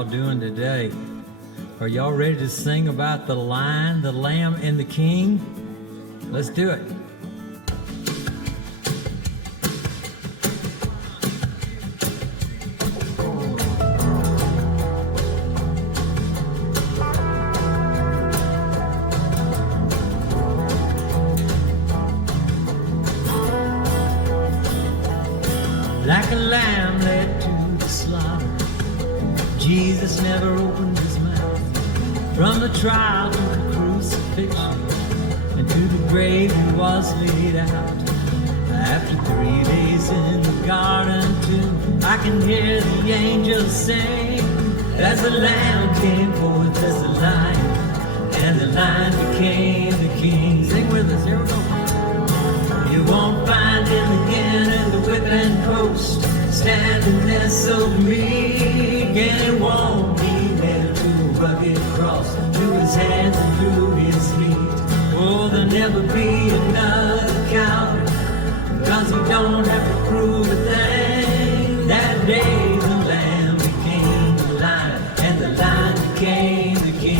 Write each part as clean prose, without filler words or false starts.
y'all doing today? Are y'all ready to sing about the Lion, the Lamb, and the King? Let's do it. Like a lamb led to the slaughter, Jesus never opened his mouth. From the trial to the crucifixion, and to the grave he was laid out. After 3 days in the garden tomb, I can hear the angels sing, as the lamb came forth as the lion, and the lion became the king. Sing with us, here we go. You won't find him again at the whipping post, standing there so meek, and he won't be nailed to a rugged cross, to his hands and through his feet. Oh, there'll never be another coward, cause he don't have to prove a thing. That day the lamb became the lion, and the lion became the king.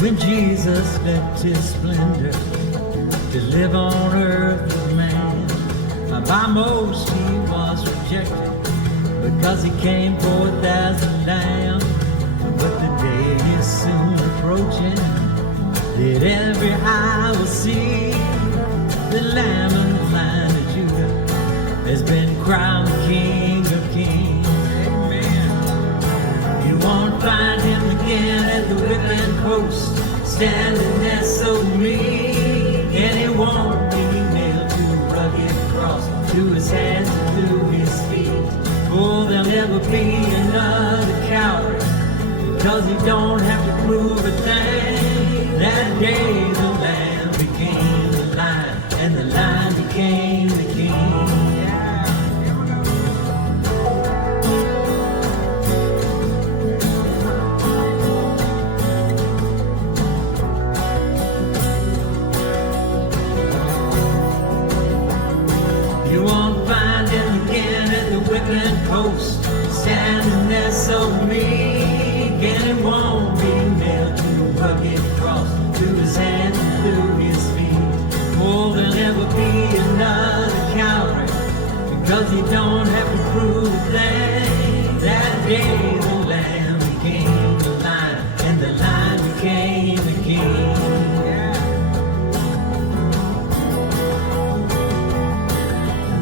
When Jesus left his splendor to live on earth with man, by most he was rejected, because he came forth as a lamb. But the day is soon approaching that every eye will see the Lamb and the Lion of Judah has been crowned King of Kings. Amen. You won't find him again at the whipping post, standing there so meek, and he won't be nailed to a rugged cross, to his hands and through his feet. Oh, there'll never be another coward, because he don't have to prove a thing. That day the lamb became the lion, and the lion became the king. You won't find him again at the whipping post, standing there so meek, and he won't be nailed to a rugged cross, to his hands and through his feet. Oh, there'll never be another coward, because he don't have to prove a thing. That day the lamb became the lion, and the lion became the king.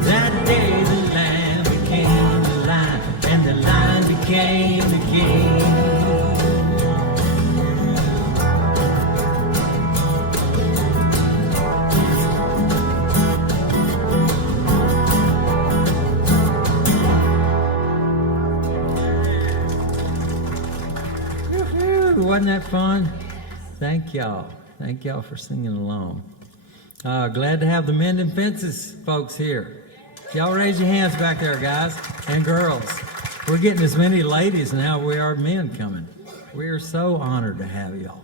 That day the lamb became the lion, and the lion became the king. Wasn't that fun? Thank y'all. Thank y'all for singing along. Glad to have the Mending Fences folks here. Y'all raise your hands back there, guys and girls. We're getting as many ladies now we are men coming. We are so honored to have y'all.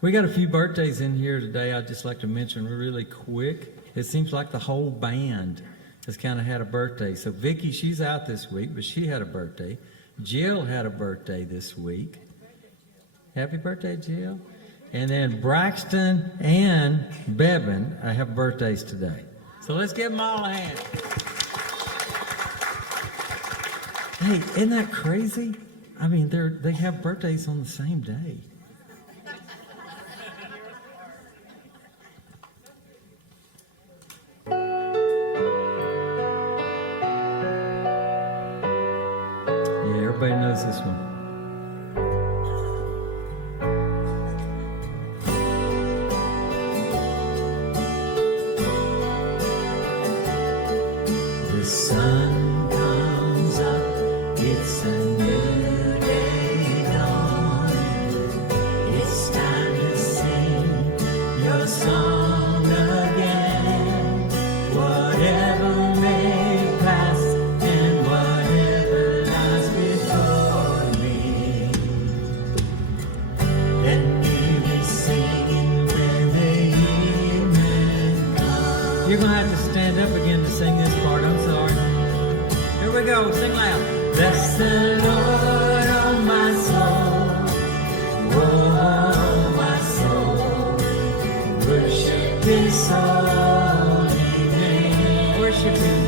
We got a few birthdays in here today I'd just like to mention really quick. It seems like the whole band has kind of had a birthday. So Vicki, she's out this week, but she had a birthday. Jill had a birthday this week. Happy birthday, Jill. And then Braxton and Bevan have birthdays today. So let's give them all a hand. Hey, isn't that crazy? I mean, they have birthdays on the same day. Yeah, everybody knows this one. The sun comes up, it's a new day dawning. It's time to sing your song again. Whatever may pass and whatever lies before me, go. Sing loud. Bless the Lord, oh my soul. Oh, my soul. Worship His holy name. Worship Him.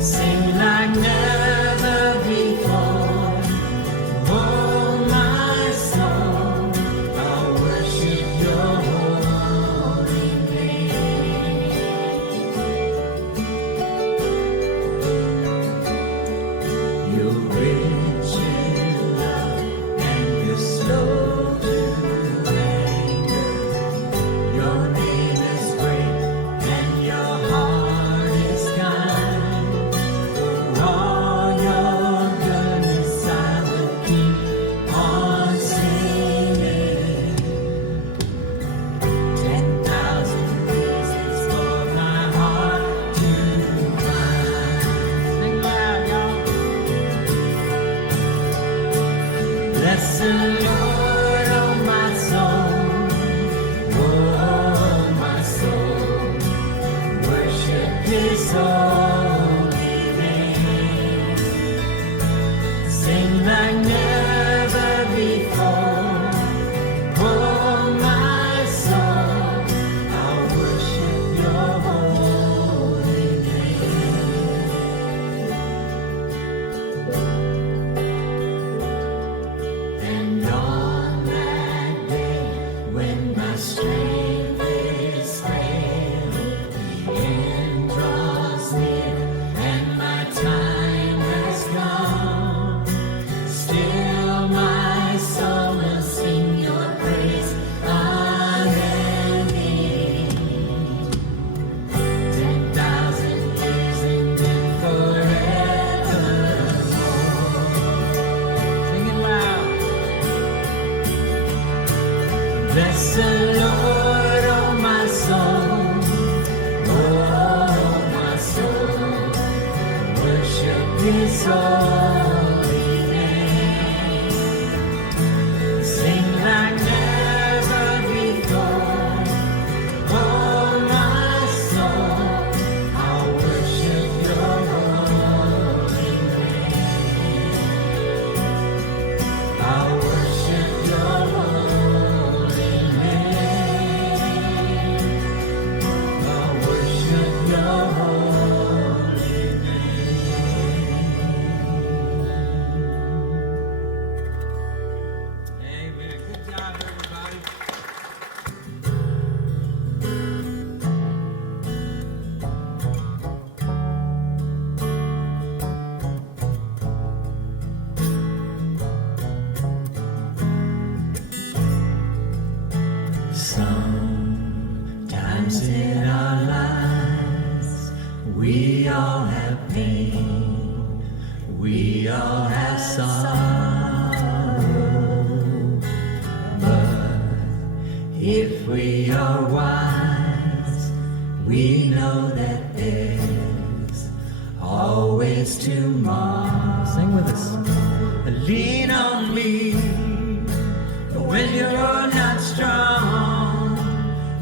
Sing like never before. Oh, my soul. I'll worship Your holy name. You're rich in love and You're slow to anger. Your name is great and Your heart is kind. For all Your goodness I will keep on singing. 10,000 reasons for my heart to find. Sing loud, y'all. Bless the Lord, oh my soul. Oh, my soul. Worship His holy name. Sing like never before. Oh, my soul. I'll worship Your holy name. And on that day when my strength is failing, the end draws near and my time has come, still my soul will sing Your praise unending. 10,000 years and then forevermore. Sing it loud. Bless the Lord, oh my soul. Oh, my soul. Worship His holy name. Sing like never before. Oh, my soul. I'll worship Your holy name. I'll worship Your holy name. I'll worship Your holy name. Amen. Good job, everybody. Sometimes in our lives, we all have pain, we all have sorrow. But if we are wise, we know that there's always tomorrow. Sing with us. Lean on me when you're not strong,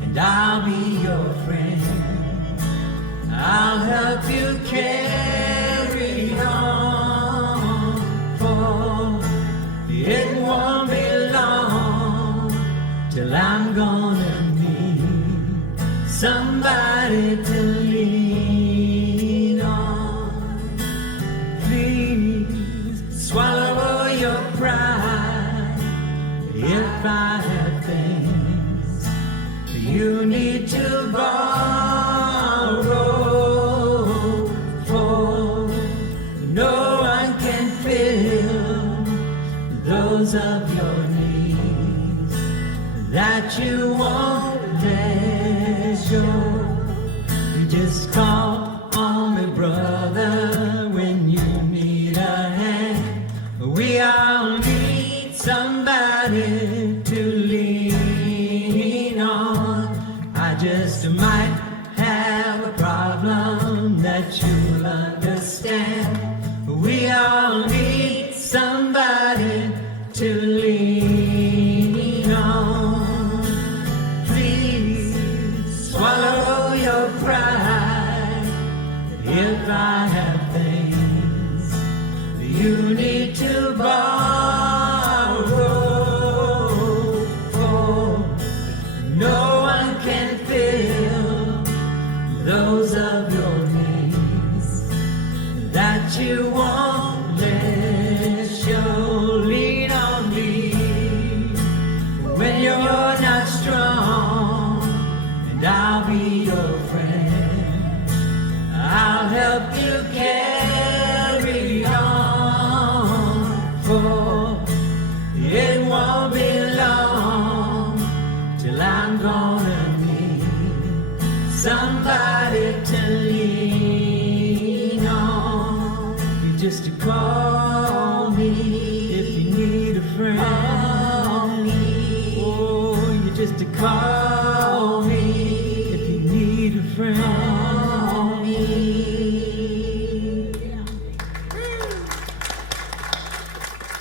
and I'll be your friend. I'll help you carry on, for it won't be long till I'm gonna need somebody to lean on. Please swallow your pride. If I have things you need to borrow, for no one can fill those of your needs that you won't measure. You just call on me, brother, when you need a hand. We all need somebody to lean on. I just might have a problem that you'll understand. We all need somebody to lean on. Please swallow your pride. If I have things that you won't let you lean on me when you're not strong, and I'll be your friend. I'll help you carry on, for it won't be long till I'm gonna need somebody to lean on. You just to call me if you need a friend. Oh, you just to call me if you need a friend.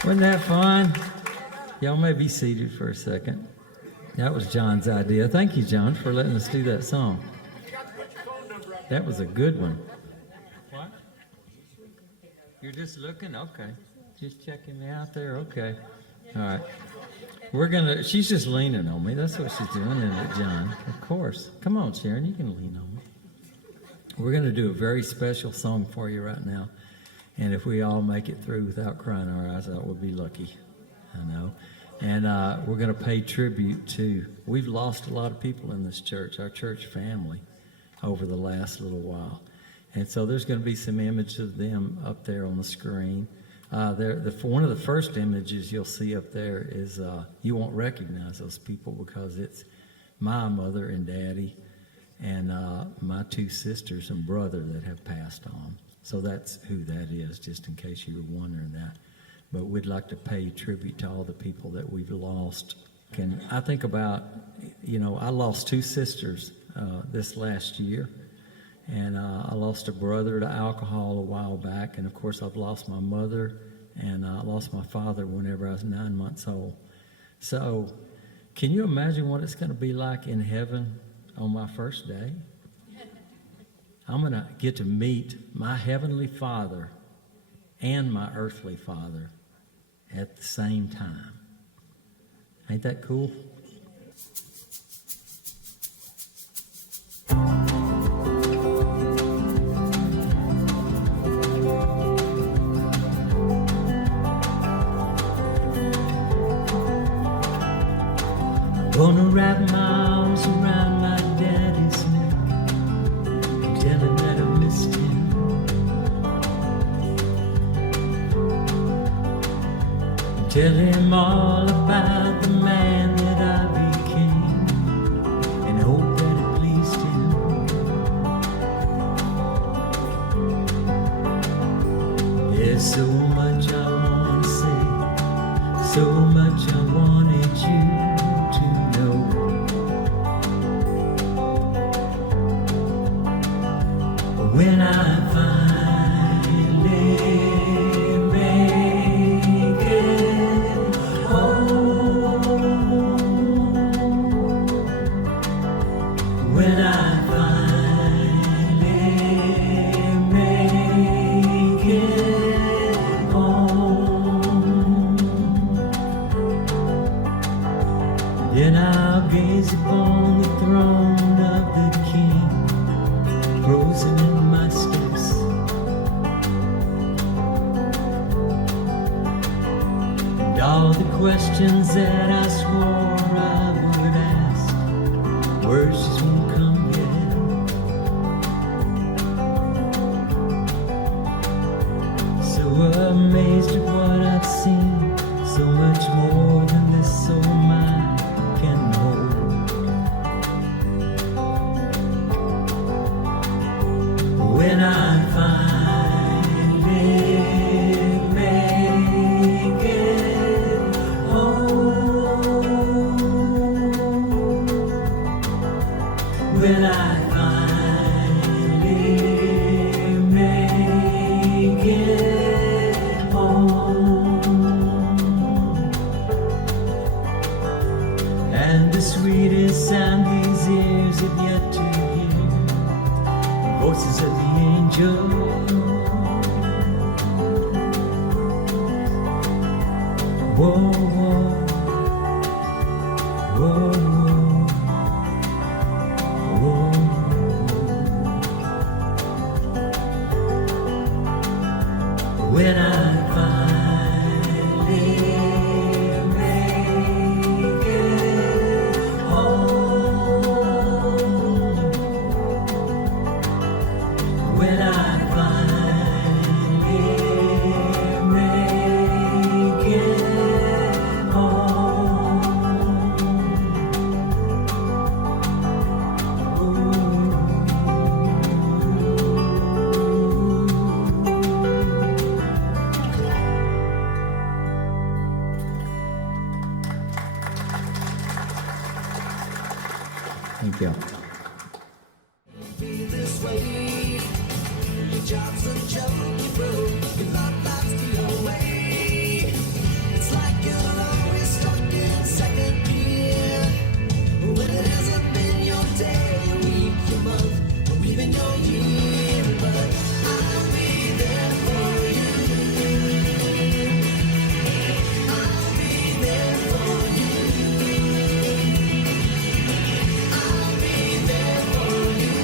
Wasn't that fun? Y'all may be seated for a second. That was John's idea. Thank you, John, for letting us do that song. That was a good one. What? You're just looking? Okay. Just checking me out there? Okay. All right. She's just leaning on me. That's what she's doing, isn't it, John? Of course. Come on, Sharon, you can lean on me. We're going to do a very special song for you right now. And if we all make it through without crying our eyes out, we'll be lucky. I know. And we're going to pay tribute to, we've lost a lot of people in this church, our church family, over the last little while. And so there's going to be some images of them up there on the screen. One of the first images you'll see up there is, you won't recognize those people because it's my mother and daddy and my two sisters and brother that have passed on. So that's who that is, just in case you were wondering that. But we'd like to pay tribute to all the people that we've lost. And I think about, I lost two sisters this last year. And I lost a brother to alcohol a while back. And, of course, I've lost my mother. And I lost my father whenever I was 9 months old. So can you imagine what it's going to be like in heaven on my first day? I'm going to get to meet my heavenly Father and my earthly father at the same time. Ain't that cool? I'm gonna wrap my arms around my daddy's neck and tell him that I missed him. Tell him all about the man that I became and hope that it pleased him. There's so much I want to say, so much I wanted you to know. When I finally make it home, when I finally make it home, then I'll gaze upon the throne of the King, frozen in my steps. And all the questions that I swore I would ask, words just won't come yet. So amazed at what I've seen, so much more than this soul mind can hold. When I finally make it home, when I finally make it home, and the sweetest sound these ears have yet to hear, the voices of the angels. Whoa, whoa, whoa, whoa, whoa. when I finally make it home, when I finally make it home. Thank you. This way, your job's a joke, you broke, your love life's the away. It's like you're always stuck in second gear, when it hasn't been your day, your week, your month, or even your year. But I'll be there for you. I'll be there for you. I'll be there for you,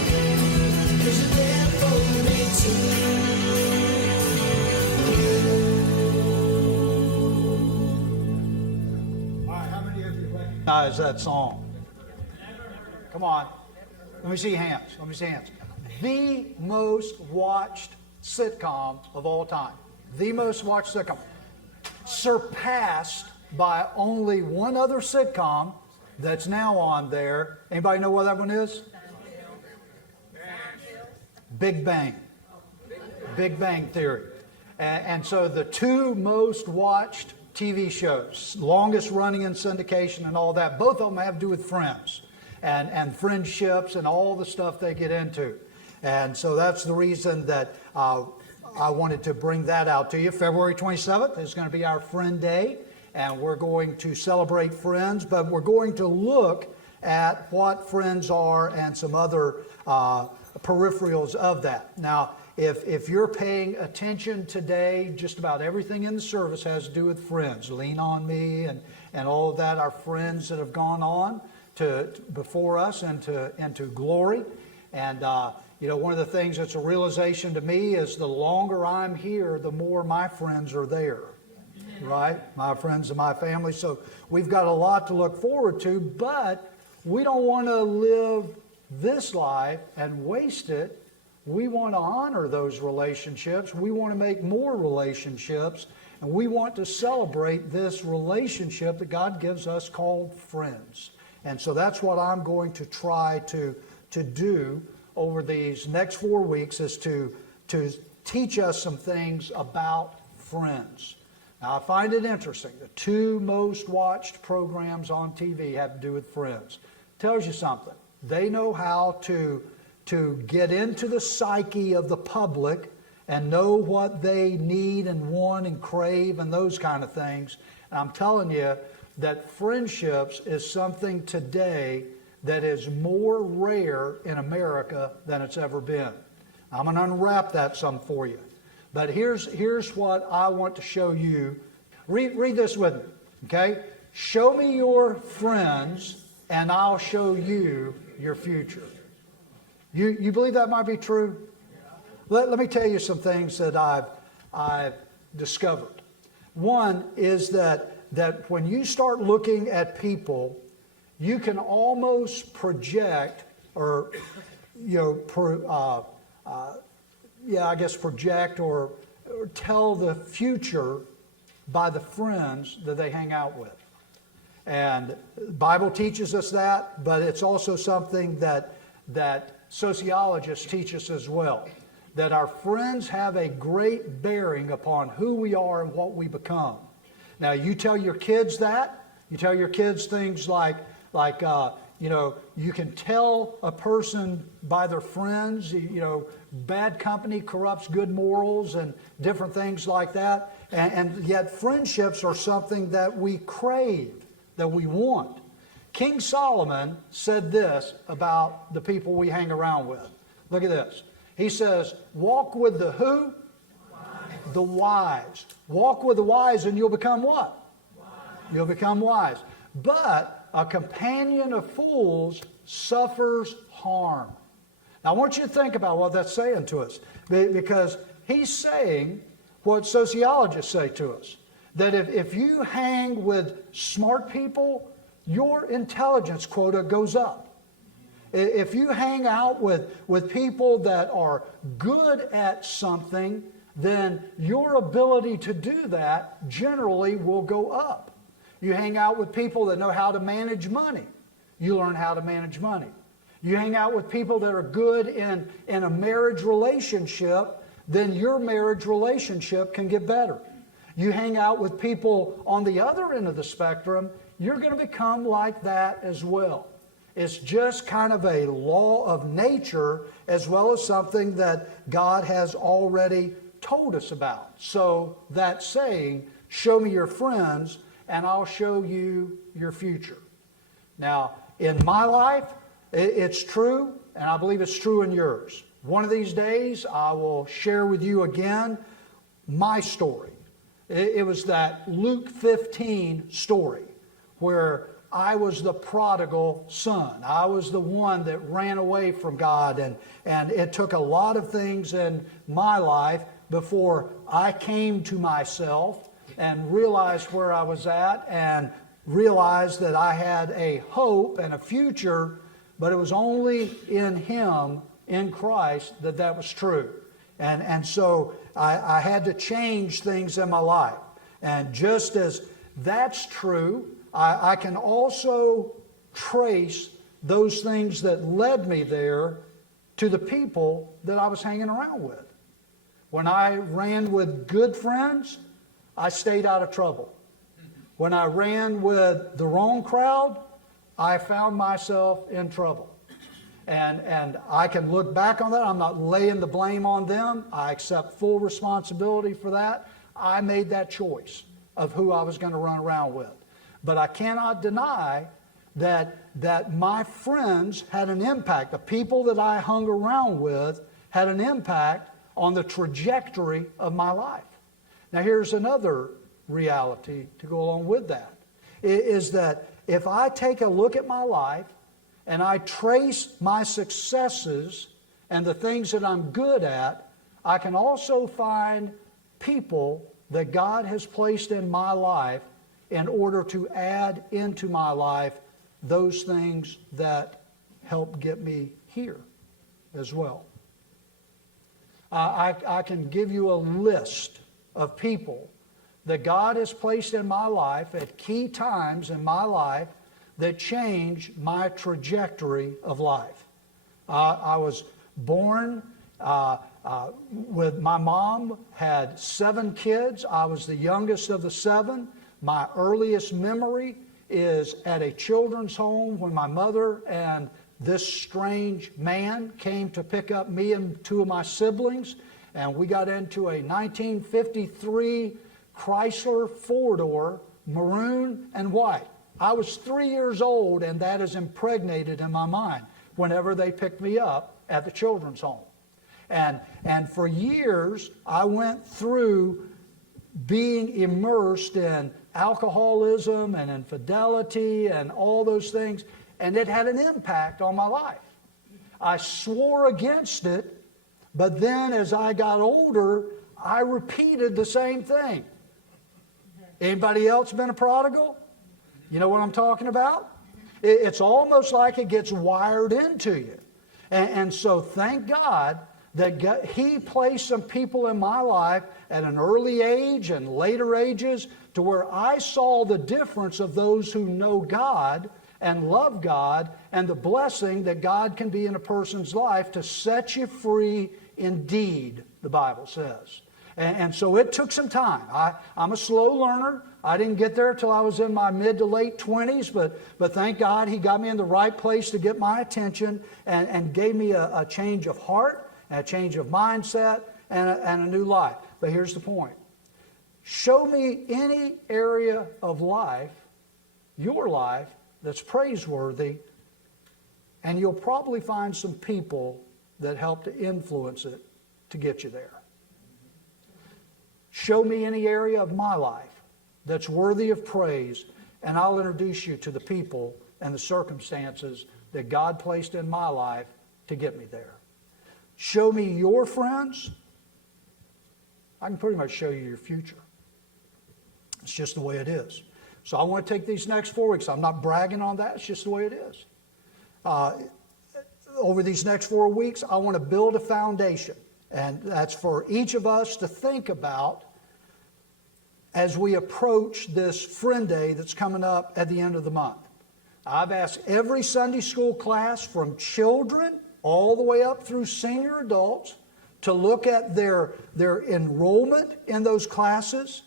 'cause you're there for me too. All right, how many of you recognize that song? Come on. Let me see hands. Let me see hands. The most watched sitcom of all time. The most watched sitcom. Surpassed by only one other sitcom that's now on there. Anybody know what that one is? Big Bang. Big Bang Theory. And so the two most watched TV shows, longest running in syndication and all that, both of them have to do with friends and friendships and all the stuff they get into. And so that's the reason that I wanted to bring that out to you. February 27th is going to be our Friend Day, and we're going to celebrate friends, but we're going to look at what friends are and some other peripherals of that. Now, if you're paying attention today, just about everything in the service has to do with friends. Lean on Me and all of that, our friends that have gone on to before us into glory. And one of the things that's a realization to me is the longer I'm here, the more my friends are there. Right? My friends and my family. So we've got a lot to look forward to, but we don't want to live this life and waste it. We want to honor those relationships. We want to make more relationships, and we want to celebrate this relationship that God gives us called friends. And so that's what I'm going to try to do over these next 4 weeks, is to teach us some things about friends. Now, I find it interesting. The two most watched programs on TV have to do with friends. Tells you something. They know how to get into the psyche of the public and know what they need and want and crave and those kind of things. And I'm telling you that friendships is something today that is more rare in America than it's ever been. I'm going to unwrap that some for you. But here's what I want to show you. Read this with me, okay? Show me your friends, and I'll show you your future. You believe that might be true? Let me tell you some things that I've discovered. One is that when you start looking at people, you can almost project project or tell the future by the friends that they hang out with. And the Bible teaches us that, but it's also something that sociologists teach us as well, that our friends have a great bearing upon who we are and what we become. Now, you tell your kids that. You tell your kids things like you can tell a person by their friends, bad company corrupts good morals and different things like that. And yet friendships are something that we crave, that we want. King Solomon said this about the people we hang around with. Look at this. He says, walk with the who? Wise. The wise. Walk with the wise and you'll become what? Wise. You'll become wise. But a companion of fools suffers harm. Now I want you to think about what that's saying to us. Because he's saying, what sociologists say to us, that if you hang with smart people, your intelligence quota goes up. If you hang out with people that are good at something, then your ability to do that generally will go up. You hang out with people that know how to manage money, you learn how to manage money. You hang out with people that are good in a marriage relationship, then your marriage relationship can get better. You hang out with people on the other end of the spectrum, you're going to become like that as well. It's just kind of a law of nature as well as something that God has already told us about. So that saying, show me your friends and I'll show you your future. Now, in my life, it's true, and I believe it's true in yours. One of these days, I will share with you again my story. It was that Luke 15 story where I was the prodigal son. I was the one that ran away from God, and it took a lot of things in my life before I came to myself and realized where I was at and realized that I had a hope and a future, but it was only in Him, in Christ, that was true. And so I had to change things in my life. And just as that's true, I can also trace those things that led me there to the people that I was hanging around with. When I ran with good friends, I stayed out of trouble. When I ran with the wrong crowd, I found myself in trouble. And I can look back on that. I'm not laying the blame on them. I accept full responsibility for that. I made that choice of who I was going to run around with. But I cannot deny that my friends had an impact. The people that I hung around with had an impact on the trajectory of my life. Now here's another reality to go along with that, is that if I take a look at my life and I trace my successes and the things that I'm good at, I can also find people that God has placed in my life in order to add into my life those things that help get me here as well. I can give you a list of people that God has placed in my life at key times in my life that changed my trajectory of life. I was born with my mom, had 7 kids. I was the youngest of the 7. My earliest memory is at a children's home when my mother and this strange man came to pick up me and 2 of my siblings, and we got into a 1953 Chrysler 4-door, maroon and white. I was 3 years old, and that is impregnated in my mind whenever they picked me up at the children's home. And for years, I went through being immersed in alcoholism and infidelity and all those things, and it had an impact on my life. I swore against it, but then as I got older, I repeated the same thing. Anybody else been a prodigal? You know what I'm talking about? It's almost like it gets wired into you. And so thank God that He placed some people in my life at an early age and later ages to where I saw the difference of those who know God and love God and the blessing that God can be in a person's life to set you free indeed, the Bible says. And so it took some time. I'm a slow learner. I didn't get there till I was in my mid to late 20s, but thank God He got me in the right place to get my attention and gave me a change of heart, and a change of mindset, and a new life. But here's the point. Show me any area of life, your life, that's praiseworthy, and you'll probably find some people that help to influence it to get you there. Show me any area of my life that's worthy of praise, and I'll introduce you to the people and the circumstances that God placed in my life to get me there. Show me your friends, I can pretty much show you your future. It's just the way it is. So I want to take these next 4 weeks. I'm not bragging on that. It's just the way it is. Over these next 4 weeks, I want to build a foundation. And that's for each of us to think about as we approach this Friend Day that's coming up at the end of the month. I've asked every Sunday school class from children all the way up through senior adults to look at their enrollment in those classes,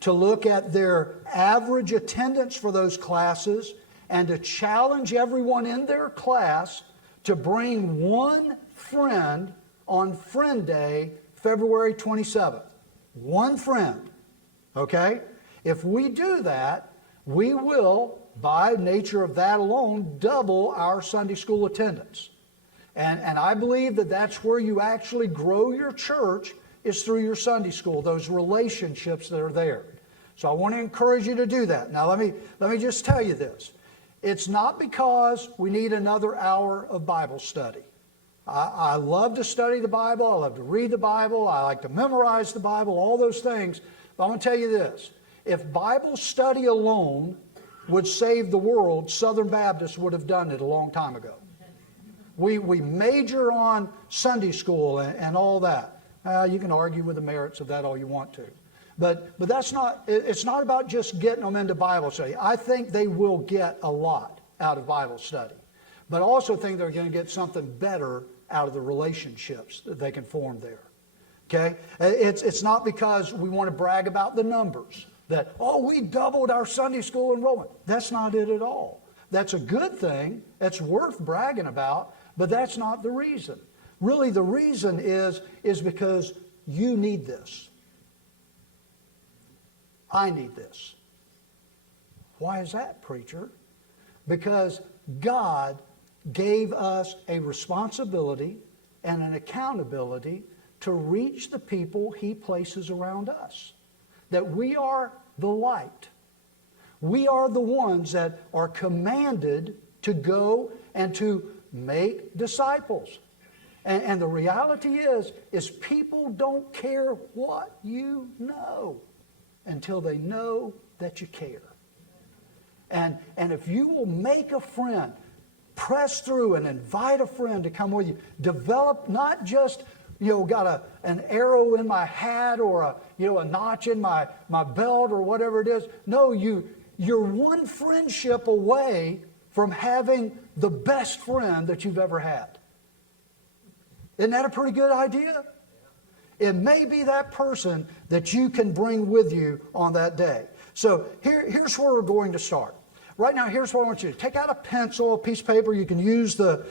to look at their average attendance for those classes, and to challenge everyone in their class to bring one friend on Friend Day, February 27th. One friend, okay? If we do that, we will, by nature of that alone, double our Sunday school attendance. And I believe that that's where you actually grow your church, is through your Sunday school, those relationships that are there. So I want to encourage you to do that. Now let me just tell you this. It's not because we need another hour of Bible study. I love to study the Bible. I love to read the Bible. I like to memorize the Bible, all those things. But I want to tell you this. If Bible study alone would save the world, Southern Baptists would have done it a long time ago. We major on Sunday school and all that. You can argue with the merits of that all you want to. But that's not, it's not about just getting them into Bible study. I think they will get a lot out of Bible study. But I also think they're going to get something better out of the relationships that they can form there. Okay? It's not because we want to brag about the numbers. That, we doubled our Sunday school enrollment. That's not it at all. That's a good thing. That's worth bragging about. But that's not the reason. Really, the reason is because you need this. I need this. Why is that, preacher? Because God gave us a responsibility and an accountability to reach the people He places around us. That we are the light. We are the ones that are commanded to go and to make disciples. And the reality is people don't care what you know until they know that you care. And if you will make a friend, press through and invite a friend to come with you, develop not just, got an arrow in my hat or a notch in my belt or whatever it is. No, you're one friendship away from having the best friend that you've ever had. Isn't that a pretty good idea? It may be that person that you can bring with you on that day. So here's where we're going to start. Right now, here's what I want you to take out a pencil, a piece of paper. You can use the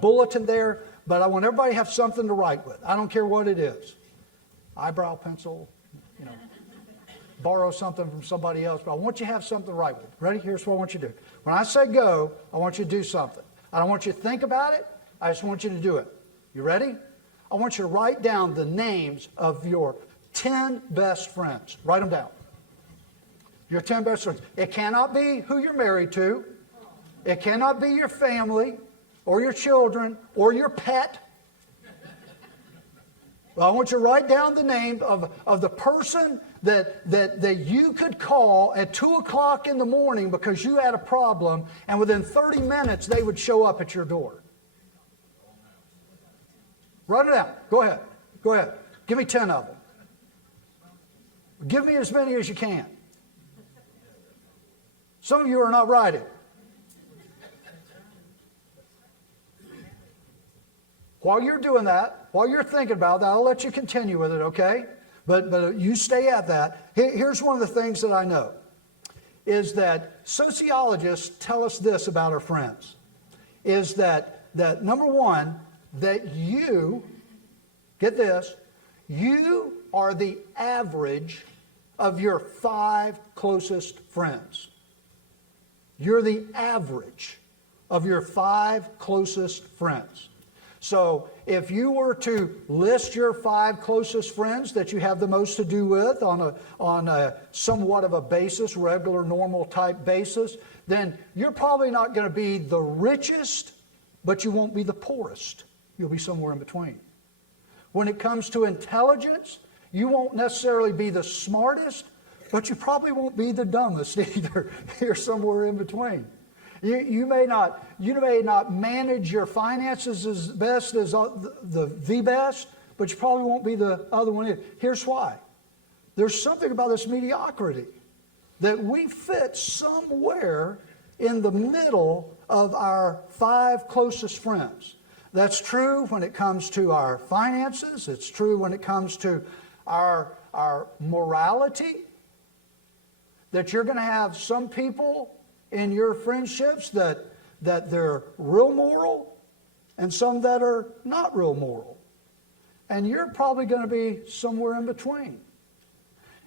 bulletin there, but I want everybody to have something to write with. I don't care what it is. Eyebrow pencil, borrow something from somebody else, but I want you to have something to write with. Ready? Here's what I want you to do. When I say go, I want you to do something. I don't want you to think about it. I just want you to do it. You ready? I want you to write down the names of your 10 best friends. Write them down. Your 10 best friends. It cannot be who you're married to. It cannot be your family or your children or your pet. Well, I want you to write down the name of the person that you could call at 2 o'clock in the morning because you had a problem, and within 30 minutes they would show up at your door. Write it down. Go ahead. Go ahead. Give me 10 of them. Give me as many as you can. Some of you are not writing. While you're doing that, while you're thinking about that, I'll let you continue with it, okay? But you stay at that. Here's one of the things that I know, is that sociologists tell us this about our friends, is that number one, that you, get this, you are the average of your 5 closest friends. You're the average of your 5 closest friends. So if you were to list your 5 closest friends that you have the most to do with on a somewhat of a basis, regular, normal type basis, then you're probably not going to be the richest, but you won't be the poorest. You'll be somewhere in between. When it comes to intelligence, You won't necessarily be the smartest, but you probably won't be the dumbest either. You're somewhere in between. You may not manage your finances as best as the best, but you probably won't be the other one. Here's why. There's something about this mediocrity that we fit somewhere in the middle of our 5 closest friends. That's true when it comes to our finances. It's true when it comes to our morality. That you're going to have some people in your friendships that they're real moral and some that are not real moral. And you're probably going to be somewhere in between.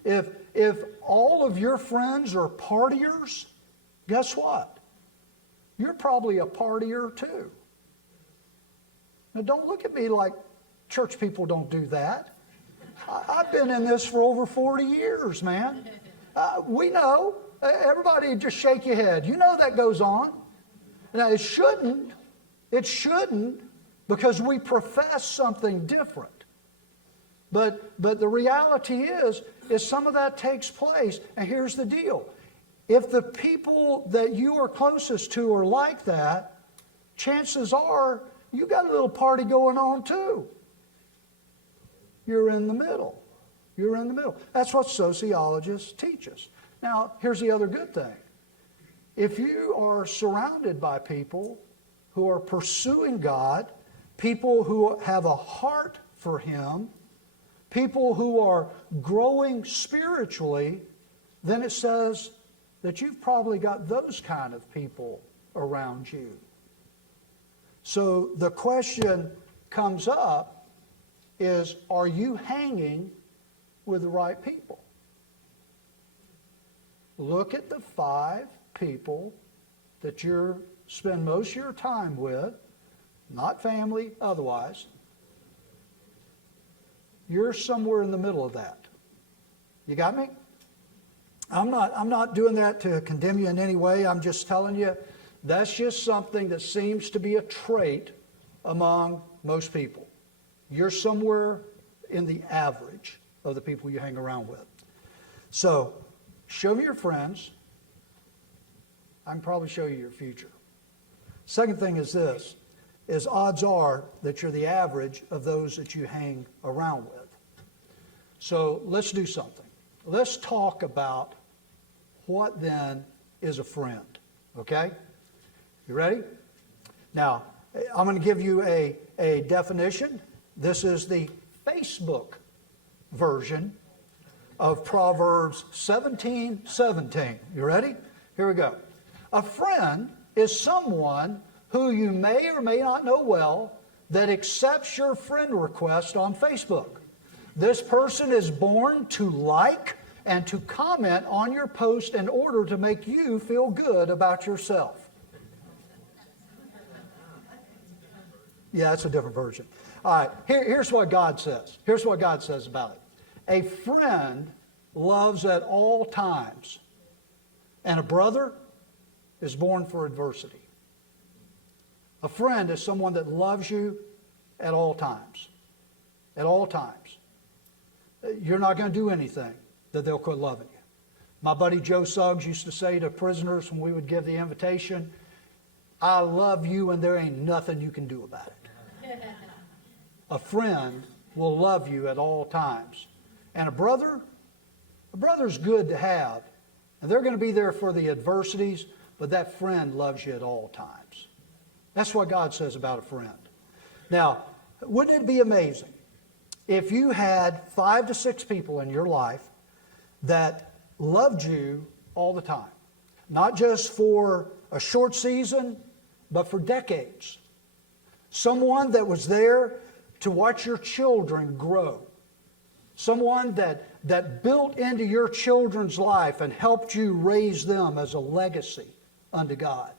If all of your friends are partiers, guess what? You're probably a partier too. Now don't look at me like church people don't do that. I've been in this for over 40 years, man. We know. Everybody just shake your head. You know that goes on. Now it shouldn't. It shouldn't, because we profess something different. But the reality is some of that takes place. And here's the deal. If the people that you are closest to are like that, chances are you got a little party going on too. You're in the middle. You're in the middle. That's what sociologists teach us. Now, here's the other good thing. If you are surrounded by people who are pursuing God, people who have a heart for Him, people who are growing spiritually, then it says that you've probably got those kind of people around you. So the question comes up is, are you hanging with the right people? Look at the 5 people that you spend most of your time with, not family, otherwise. You're somewhere in the middle of that. You got me? I'm not doing that to condemn you in any way. I'm just telling you that's just something that seems to be a trait among most people. You're somewhere in the average of the people you hang around with. So, show me your friends. I can probably show you your future. Second thing is this, is odds are that you're the average of those that you hang around with. So let's do something. Let's talk about what then is a friend. Okay? You ready? Now, I'm going to give you a definition. This is the Facebook version of Proverbs 17:17. You ready? Here we go. A friend is someone who you may or may not know well that accepts your friend request on Facebook. This person is born to like and to comment on your post in order to make you feel good about yourself. Yeah, that's a different version. All right, here's what God says. Here's what God says about it. A friend loves at all times, and a brother is born for adversity. A friend is someone that loves you at all times. At all times. You're not going to do anything that they'll quit loving you. My buddy Joe Suggs used to say to prisoners when we would give the invitation, I love you and there ain't nothing you can do about it. A friend will love you at all times. And a brother's good to have. And they're going to be there for the adversities, but that friend loves you at all times. That's what God says about a friend. Now, wouldn't it be amazing if you had 5 to 6 people in your life that loved you all the time? Not just for a short season, but for decades. Someone that was there to watch your children grow. Someone that built into your children's life and helped you raise them as a legacy unto God.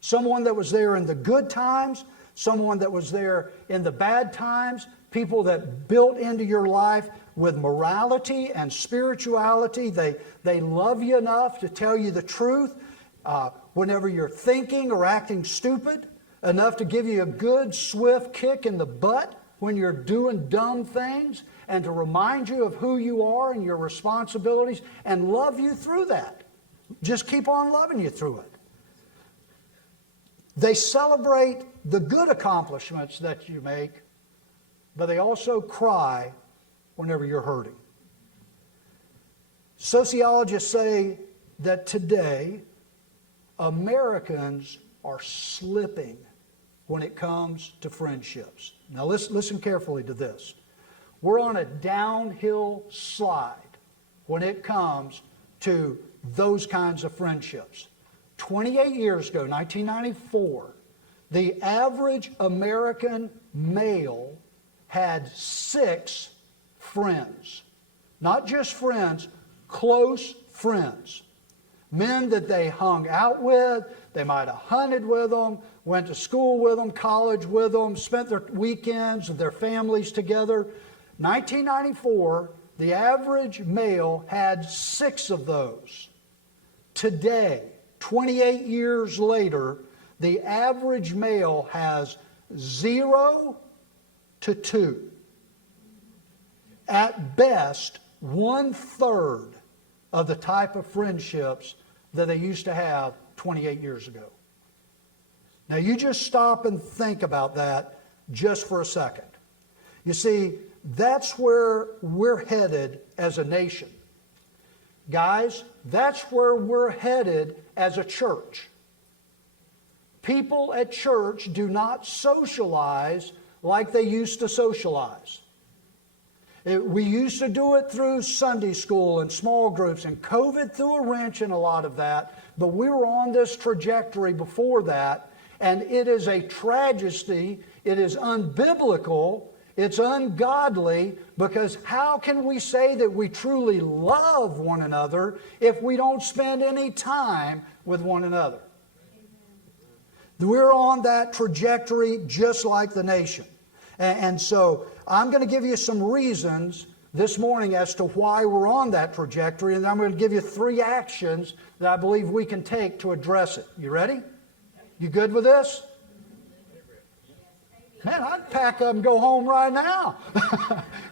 Someone that was there in the good times, someone that was there in the bad times, people that built into your life with morality and spirituality. They love you enough to tell you the truth whenever you're thinking or acting stupid, enough to give you a good, swift kick in the butt when you're doing dumb things, and to remind you of who you are and your responsibilities and love you through that. Just keep on loving you through it. They celebrate the good accomplishments that you make, but they also cry whenever you're hurting. Sociologists say that today, Americans are slipping when it comes to friendships. Now listen carefully to this. We're on a downhill slide when it comes to those kinds of friendships. 28 years ago, 1994, the average American male had 6 friends. Not just friends, close friends. Men that they hung out with, they might have hunted with them, went to school with them, college with them, spent their weekends with their families together. 1994, the average male had 6 of those. Today, 28 years later, the average male has 0 to 2. At best, 1/3 of the type of friendships that they used to have 28 years ago. Now you just stop and think about that just for a second. You see, that's where we're headed as a nation. Guys, that's where we're headed as a church. People at church do not socialize like they used to socialize. We used to do it through Sunday school and small groups, and COVID threw a wrench in a lot of that, but we were on this trajectory before that, and it is a tragedy, it is unbiblical, it's ungodly, because how can we say that we truly love one another if we don't spend any time with one another? We're on that trajectory just like the nation. And so I'm going to give you some reasons this morning as to why we're on that trajectory, and I'm going to give you 3 actions that I believe we can take to address it. You ready? You good with this? Man, I'd pack up and go home right now.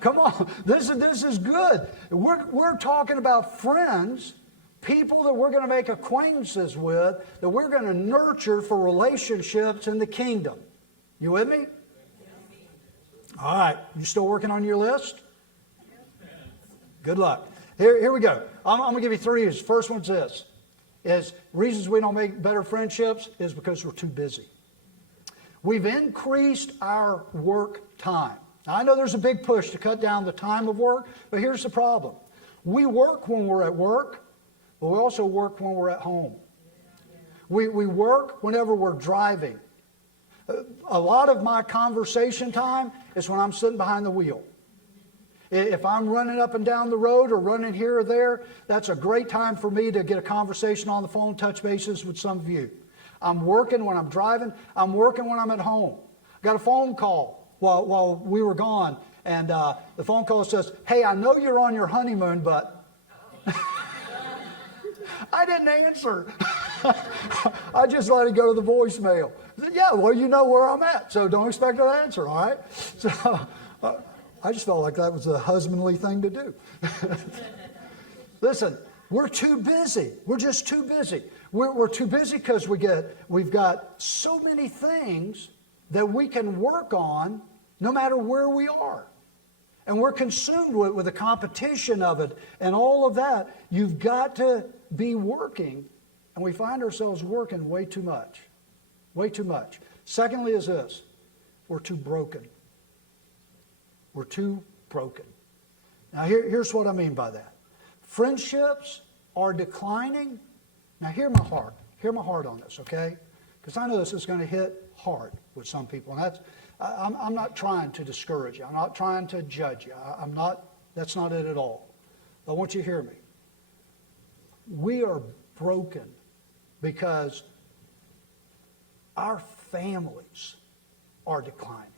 Come on, this is good. We're talking about friends, people that we're going to make acquaintances with, that we're going to nurture for relationships in the kingdom. You with me? All right, you still working on your list? Good luck. Here we go. I'm going to give you 3. First one's this. Is reasons we don't make better friendships is because we're too busy. We've increased our work time. Now, I know there's a big push to cut down the time of work, but here's the problem. We work when we're at work, but we also work when we're at home. We work whenever we're driving. A lot of my conversation time is when I'm sitting behind the wheel. If I'm running up and down the road or running here or there, that's a great time for me to get a conversation on the phone, touch bases with some of you. I'm working when I'm driving. I'm working when I'm at home. Got a phone call while we were gone, and the phone call says, "Hey, I know you're on your honeymoon, but..." I didn't answer. I just let it go to the voicemail. I said, "Yeah, well, you know where I'm at, so don't expect an answer, all right?" So I just felt like that was a husbandly thing to do. Listen, we're too busy. We're just too busy. We're too busy because we've got so many things that we can work on no matter where we are. And we're consumed with the competition of it and all of that. You've got to be working, and we find ourselves working way too much. Way too much. Secondly is this. We're too broken. We're too broken. Now here's what I mean by that. Friendships are declining. Now hear my heart. Hear my heart on this, okay? Because I know this is going to hit hard with some people. And I'm not trying to discourage you. I'm not trying to judge you. That's not it at all. But I want you to hear me. We are broken because our families are declining.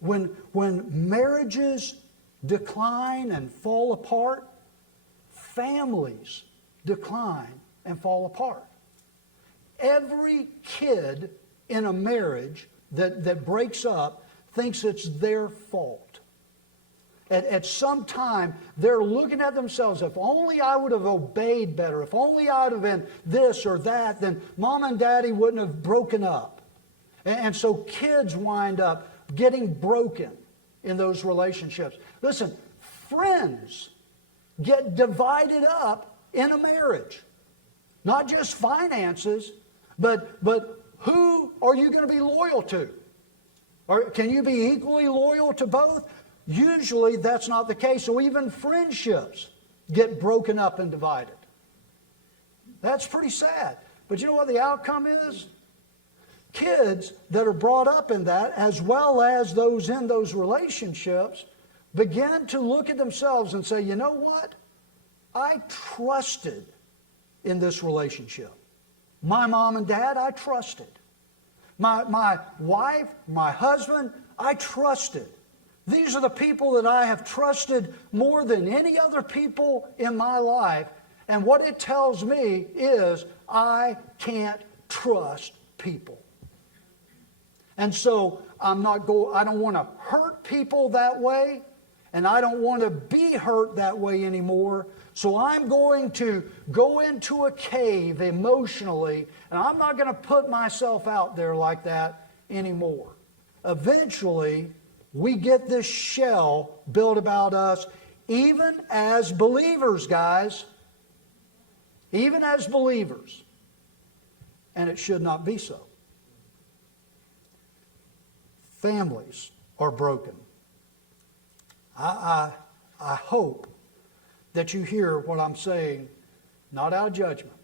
When marriages decline and fall apart, families decline and fall apart. Every kid in a marriage that breaks up thinks it's their fault. At some time, they're looking at themselves. If only I would have obeyed better. If only I would have been this or that, then mom and daddy wouldn't have broken up. And so kids wind up getting broken in those relationships. Listen, friends get divided up in a marriage. Not just finances, but who are you going to be loyal to? Or can you be equally loyal to both? Usually that's not the case. So even friendships get broken up and divided. That's pretty sad. But you know what the outcome is? Kids that are brought up in that, as well as those in those relationships, begin to look at themselves and say, you know what? I trusted in this relationship. My mom and dad, I trusted. My wife, my husband, I trusted. These are the people that I have trusted more than any other people in my life. And what it tells me is I can't trust people. And so I don't want to hurt people that way, and I don't want to be hurt that way anymore. So I'm going to go into a cave emotionally, and I'm not going to put myself out there like that anymore. Eventually, we get this shell built about us, even as believers, guys. Even as believers. And it should not be so. Families are broken. I hope that you hear what I'm saying, not out of judgment.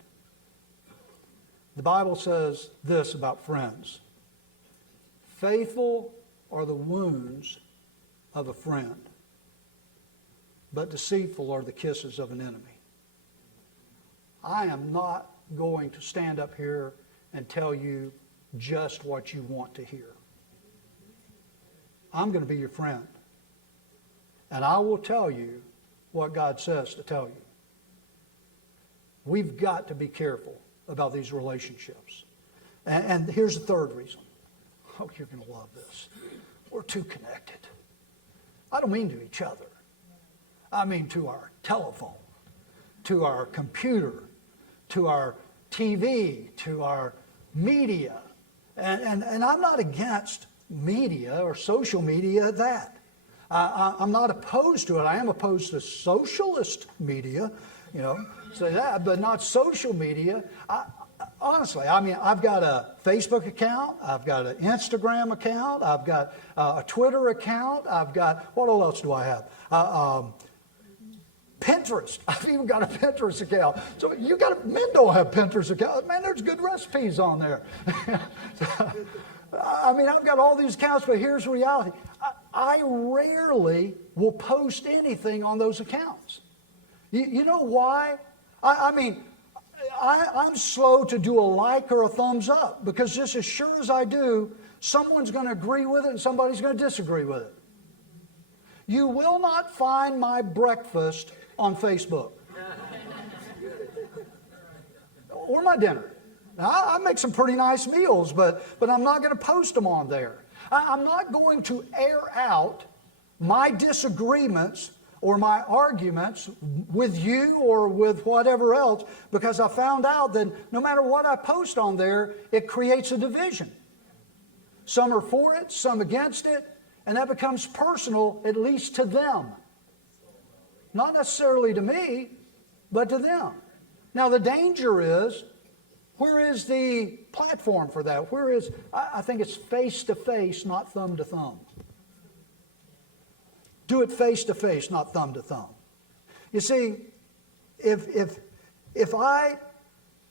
The Bible says this about friends. Faithful are the wounds of a friend, but deceitful are the kisses of an enemy. I am not going to stand up here and tell you just what you want to hear. I'm going to be your friend. And I will tell you what God says to tell you. We've got to be careful about these relationships. And here's the third reason. Oh, you're going to love this. We're too connected. I don't mean to each other. I mean to our telephone, to our computer, to our TV, to our media. And I'm not against media or social media at that. I'm not opposed to it. I am opposed to socialist media, say that, but not social media. Honestly, I've got a Facebook account, I've got an Instagram account, I've got a Twitter account, I've got, what else do I have? Pinterest. I've even got a Pinterest account. So men don't have Pinterest accounts. Man, there's good recipes on there. I've got all these accounts, but here's the reality. I rarely will post anything on those accounts. You know why? I'm slow to do a like or a thumbs up because just as sure as I do, someone's going to agree with it and somebody's going to disagree with it. You will not find my breakfast on Facebook or my dinner. Now, I make some pretty nice meals, but I'm not going to post them on there. I'm not going to air out my disagreements or my arguments with you or with whatever else because I found out that no matter what I post on there, it creates a division. Some are for it, some against it, and that becomes personal, at least to them. Not necessarily to me, but to them. Now the danger is, where is the platform for that? I think it's face to face, not thumb to thumb. Do it face to face, not thumb to thumb. You see, if I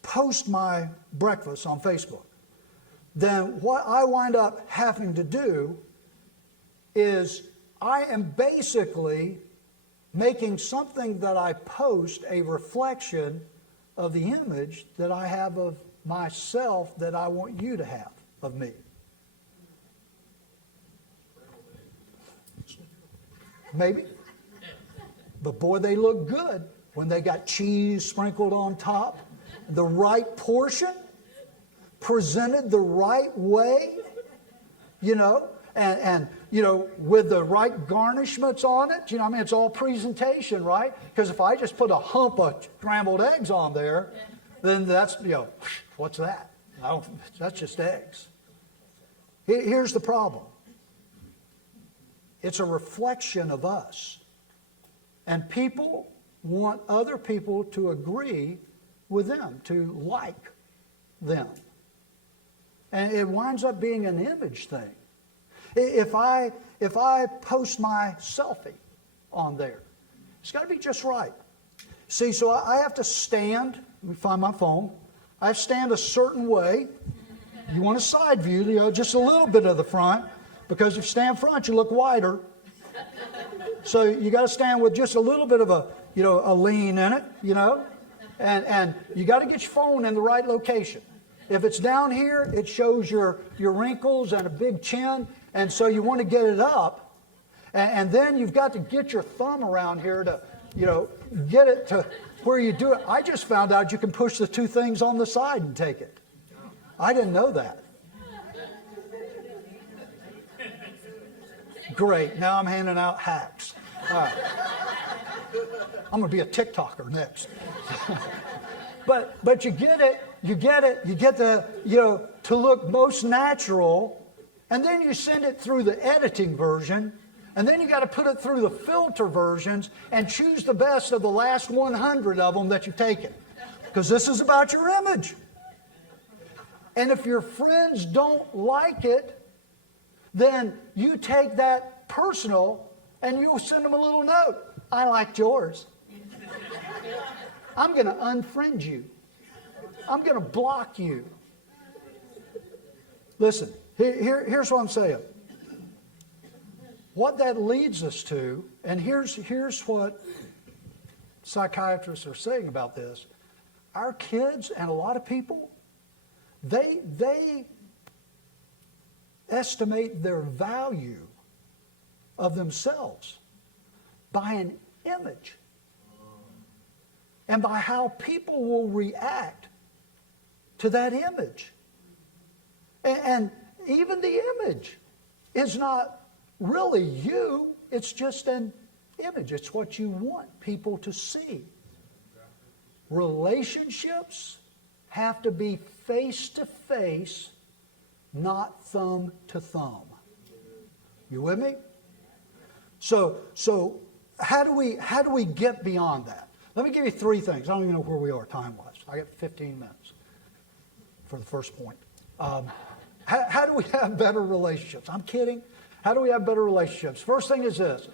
post my breakfast on Facebook, then what I wind up having to do is I am basically making something that I post a reflection of the image that I have of myself that I want you to have of me. Maybe. But boy, they look good when they got cheese sprinkled on top, the right portion, presented the right way, and with the right garnishments on it. I mean, it's all presentation, right? Because if I just put a hump of scrambled eggs on there, then that's, what's that? That's just eggs. Here's the problem. It's a reflection of us. And people want other people to agree with them, to like them. And it winds up being an image thing. If I post my selfie on there, it's got to be just right. See, so I have to stand, let me find my phone, I stand a certain way. You want a side view, just a little bit of the front, because if you stand front, you look wider. So you got to stand with just a little bit of a lean in it, and you got to get your phone in the right location. If it's down here, it shows your wrinkles and a big chin, and so you want to get it up, and then you've got to get your thumb around here to, get it to where you do it. I just found out you can push the two things on the side and take it. I didn't know that. Great, now I'm handing out hacks. All right. I'm going to be a TikToker next. But you get it, you get the, to look most natural, and then you send it through the editing version, and then you got to put it through the filter versions and choose the best of the last 100 of them that you've taken. Because this is about your image. And if your friends don't like it, then you take that personal and you'll send them a little note. I liked yours. I'm going to unfriend you. I'm going to block you. Listen, here's what I'm saying. What that leads us to, and here's what psychiatrists are saying about this. Our kids and a lot of people, they estimate their value of themselves by an image and by how people will react to that image. And even the image is not really you, it's just an image. It's what you want people to see. Relationships have to be face to face, not thumb to thumb. You with me? So how do we get beyond that? Let me give you 3 things. I don't even know where we are time-wise. I got 15 minutes for the first point. How do we have better relationships? I'm kidding. How do we have better relationships? First thing is this.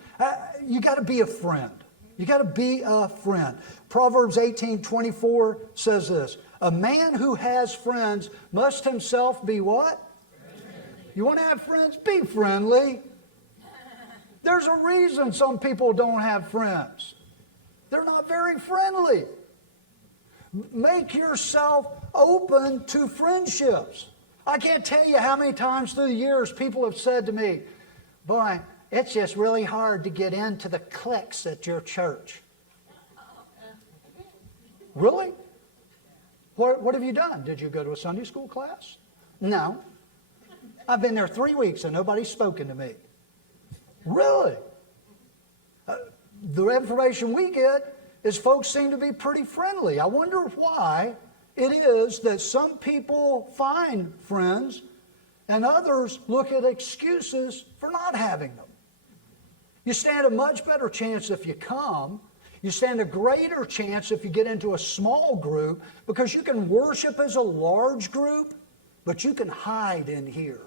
You got to be a friend. You got to be a friend. Proverbs 18:24 says this. A man who has friends must himself be what? You want to have friends? Be friendly. There's a reason some people don't have friends. They're not very friendly. Make yourself open to friendships. I can't tell you how many times through the years people have said to me, boy, it's just really hard to get into the cliques at your church. Really? What have you done? Did you go to a Sunday school class? No. I've been there 3 weeks and nobody's spoken to me. Really? The information we get is folks seem to be pretty friendly. I wonder why it is that some people find friends and others look at excuses for not having them. You stand a much better chance if you come. You stand a greater chance if you get into a small group, because you can worship as a large group, but you can hide in here.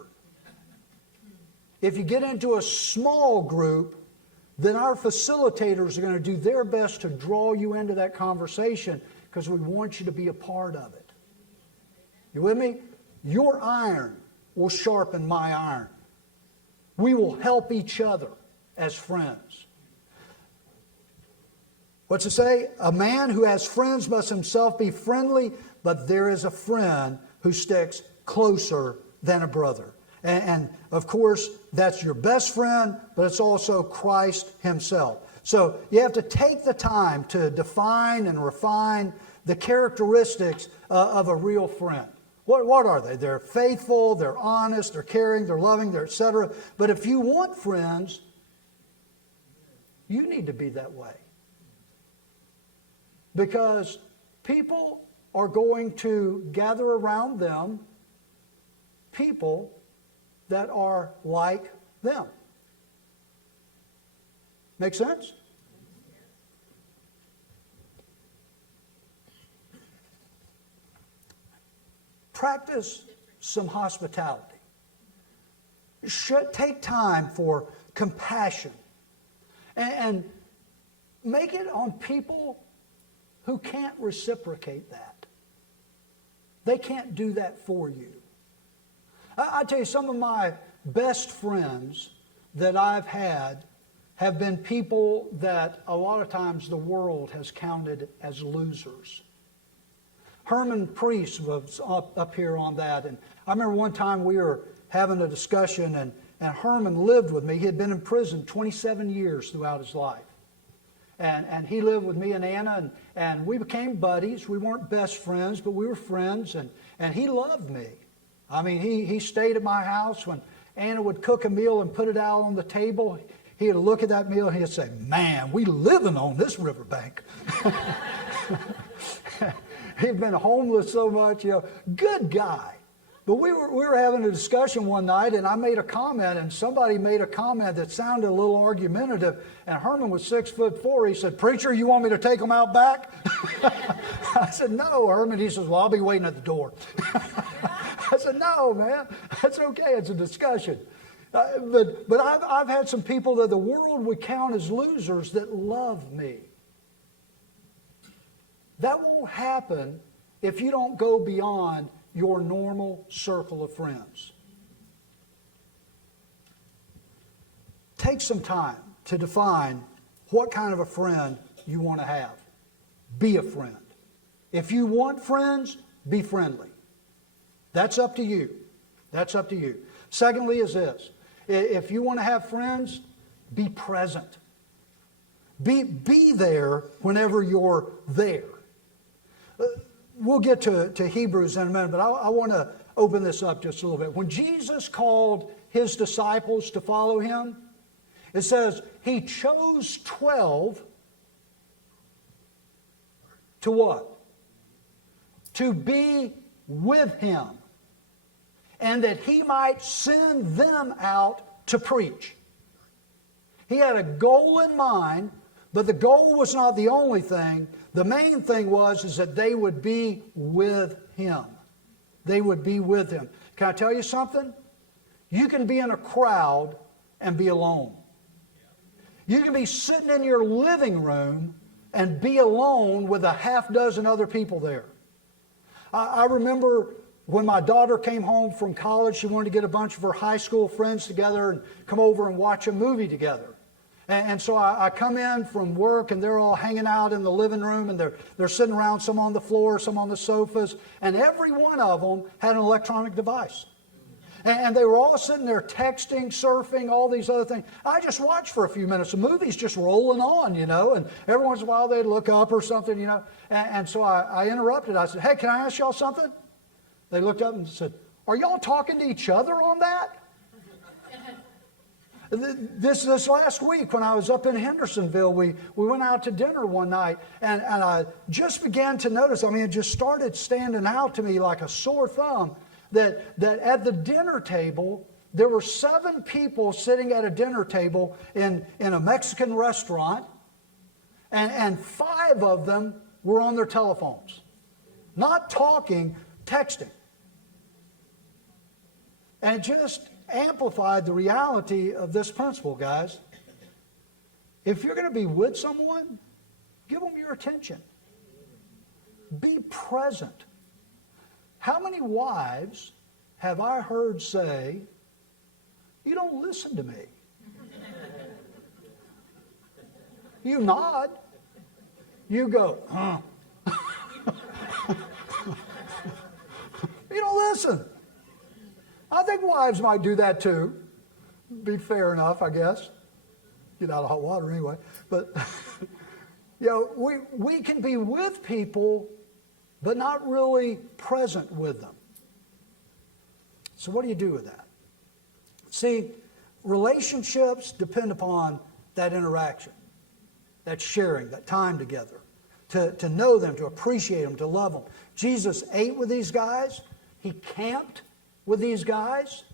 If you get into a small group, then our facilitators are going to do their best to draw you into that conversation, because we want you to be a part of it. You with me? Your iron will sharpen my iron. We will help each other as friends. What's it say? A man who has friends must himself be friendly, but there is a friend who sticks closer than a brother. And of course, that's your best friend, but it's also Christ himself. So you have to take the time to define and refine the characteristics of a real friend. What are they? They're faithful, they're honest, they're caring, they're loving, they're etc. But if you want friends, you need to be that way. Because people are going to gather around them people that are like them. Make sense? Practice some hospitality. Take time for compassion. And make it on people who can't reciprocate that. They can't do that for you. I tell you, some of my best friends that I've had have been people that a lot of times the world has counted as losers. Herman Priest was up here on that. And I remember one time we were having a discussion, and Herman lived with me. He had been in prison 27 years throughout his life. And he lived with me and Anna, and we became buddies. We weren't best friends, but we were friends, and he loved me. I mean, he stayed at my house. When Anna would cook a meal and put it out on the table, he'd look at that meal and he'd say, "Man, we living on this riverbank." He'd been homeless so much, good guy. But we were having a discussion one night, and I made a comment, and somebody made a comment that sounded a little argumentative. And Herman was 6'4". He said, "Preacher, you want me to take them out back?" I said, "No, Herman." He says, "Well, I'll be waiting at the door." I said, "No, man, that's okay. It's a discussion." But I've had some people that the world would count as losers that love me. That won't happen if you don't go beyond your normal circle of friends. Take some time to define what kind of a friend you want to have. Be a friend. If you want friends, be friendly. That's up to you. That's up to you. Secondly is this. If you want to have friends, be present. Be there whenever you're there. We'll get to Hebrews in a minute, but I want to open this up just a little bit. When Jesus called his disciples to follow him, it says he chose 12 to what? To be with him, and that he might send them out to preach. He had a goal in mind, but the goal was not the only thing. The main thing is that they would be with him. They would be with him. Can I tell you something? You can be in a crowd and be alone. You can be sitting in your living room and be alone with a half dozen other people there. I remember when my daughter came home from college, she wanted to get a bunch of her high school friends together and come over and watch a movie together. And so I come in from work, and they're all hanging out in the living room, and they're sitting around, some on the floor, some on the sofas, and every one of them had an electronic device. And they were all sitting there texting, surfing, all these other things. I just watched for a few minutes. The movie's just rolling on, and every once in a while they'd look up or something, And so I interrupted. I said, "Hey, can I ask y'all something?" They looked up and said, "Are y'all talking to each other on that?" This last week when I was up in Hendersonville, we went out to dinner one night, and I just began to notice, it just started standing out to me like a sore thumb, that at the dinner table, there were 7 people sitting at a dinner table in a Mexican restaurant, and 5 of them were on their telephones. Not talking, texting. And it just amplified the reality of this principle, guys. If you're going to be with someone, give them your attention. Be present. How many wives have I heard say, "You don't listen to me"? You nod. You go, "Huh." You don't listen. I think wives might do that too. Be fair enough, I guess. Get out of hot water anyway. But, we can be with people, but not really present with them. So what do you do with that? See, relationships depend upon that interaction, that sharing, that time together, to know them, to appreciate them, to love them. Jesus ate with these guys. He camped with these guys.